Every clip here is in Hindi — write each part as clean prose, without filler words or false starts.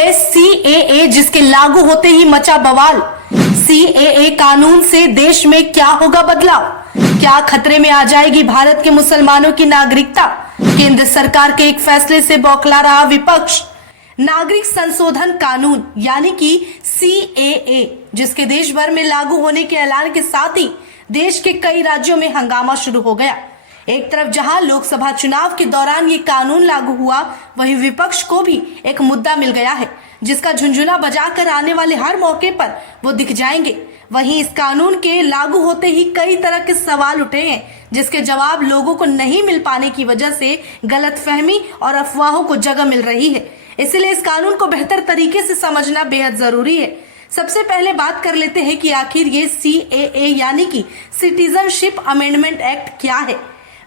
है सीएए, जिसके लागू होते ही मचा बवाल। सीएए कानून से देश में क्या होगा बदलाव? क्या खतरे में आ जाएगी भारत के मुसलमानों की नागरिकता? केंद्र सरकार के एक फैसले से बौखला रहा विपक्ष। नागरिक संशोधन कानून यानी कि सीएए, जिसके देश भर में लागू होने के ऐलान के साथ ही देश के कई राज्यों में हंगामा शुरू हो गया। एक तरफ जहां लोकसभा चुनाव के दौरान ये कानून लागू हुआ, वहीं विपक्ष को भी एक मुद्दा मिल गया है जिसका झुंझुना बजाकर आने वाले हर मौके पर वो दिख जाएंगे। वहीं इस कानून के लागू होते ही कई तरह के सवाल उठे हैं, जिसके जवाब लोगों को नहीं मिल पाने की वजह से गलतफहमी और अफवाहों को जगह मिल रही है। इसलिए इस कानून को बेहतर तरीके से समझना बेहद जरूरी है। सबसे पहले बात कर लेते हैं कि आखिर ये सीएए यानी कि सिटीजनशिप अमेंडमेंट एक्ट क्या है।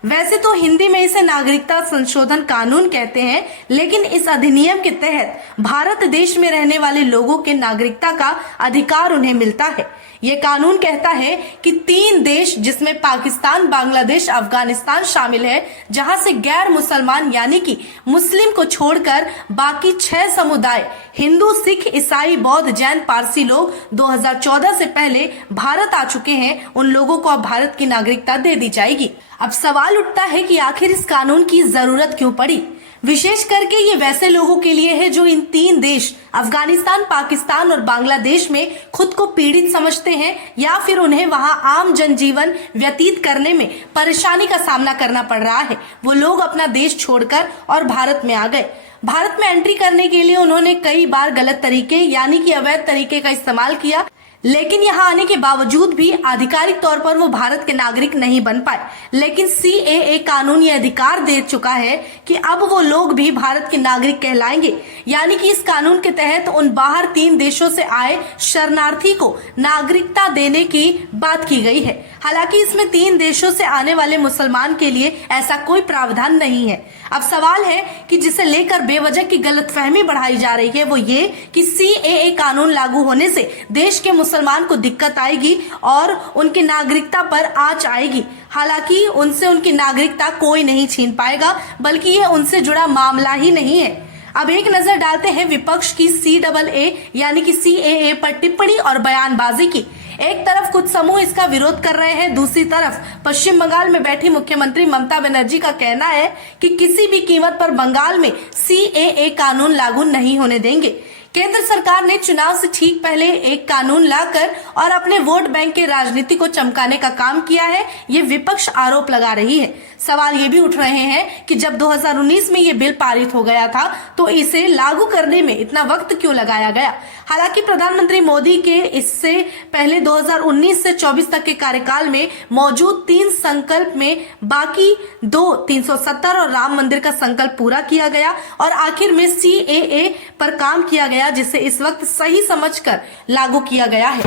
वैसे तो हिंदी में इसे नागरिकता संशोधन कानून कहते हैं, लेकिन इस अधिनियम के तहत भारत देश में रहने वाले लोगों के नागरिकता का अधिकार उन्हें मिलता है। ये कानून कहता है कि 3 देश, जिसमें पाकिस्तान, बांग्लादेश, अफगानिस्तान शामिल है, जहां से गैर मुसलमान यानी कि मुस्लिम को छोड़कर बाकी 6 समुदाय हिंदू, सिख, ईसाई, बौद्ध, जैन, पारसी लोग 2014 से पहले भारत आ चुके हैं, उन लोगों को अब भारत की नागरिकता दे दी जाएगी। अब सवाल उठता है कि आखिर इस कानून की जरूरत क्यों पड़ी। विशेष करके ये वैसे लोगों के लिए है जो इन 3 देश अफगानिस्तान, पाकिस्तान और बांग्लादेश में खुद को पीड़ित समझते हैं, या फिर उन्हें वहां आम जनजीवन व्यतीत करने में परेशानी का सामना करना पड़ रहा है। वो लोग अपना देश छोड़कर और भारत में आ गए। भारत में एंट्री करने के लिए उन्होंने कई बार गलत तरीके यानी कि अवैध तरीके का इस्तेमाल किया, लेकिन यहाँ आने के बावजूद भी आधिकारिक तौर पर वो भारत के नागरिक नहीं बन पाए। लेकिन सीएए कानून ये अधिकार दे चुका है कि अब वो लोग भी भारत के नागरिक कहलाएंगे। यानी कि इस कानून के तहत उन बाहर 3 देशों से आए शरणार्थी को नागरिकता देने की बात की गई है। हालांकि इसमें 3 देशों से आने वाले मुसलमान के लिए ऐसा कोई प्रावधान नहीं है। अब सवाल है कि जिसे लेकर बेवजह की गलतफहमी बढ़ाई जा रही है, वो ये कि सीएए कानून लागू होने से देश के मुसलमान को दिक्कत आएगी और उनकी नागरिकता पर आंच आएगी। हालांकि उनसे उनकी नागरिकता कोई नहीं छीन पाएगा, बल्कि ये उनसे जुड़ा मामला ही नहीं है। अब एक नजर डालते हैं विपक्ष की सीएए यानी कि सीएए पर टिप्पणी और बयानबाजी की। एक तरफ कुछ समूह इसका विरोध कर रहे हैं, दूसरी तरफ पश्चिम बंगाल में बैठी मुख्यमंत्री ममता बनर्जी का कहना है कि किसी भी कीमत पर बंगाल में सीएए कानून लागू नहीं होने देंगे। केंद्र सरकार ने चुनाव से ठीक पहले एक कानून लाकर और अपने वोट बैंक के राजनीति को चमकाने का काम किया है, ये विपक्ष आरोप लगा रही है। सवाल ये भी उठ रहे हैं कि जब 2019 में ये बिल पारित हो गया था, तो इसे लागू करने में इतना वक्त क्यों लगाया गया। हालांकि प्रधानमंत्री मोदी के इससे पहले 2019 से 24 तक के कार्यकाल में मौजूद 3 संकल्प में बाकी 2 370 और राम मंदिर का संकल्प पूरा किया गया और आखिर में सीएए पर काम किया गया, जिसे इस वक्त सही समझकर लागू किया गया है।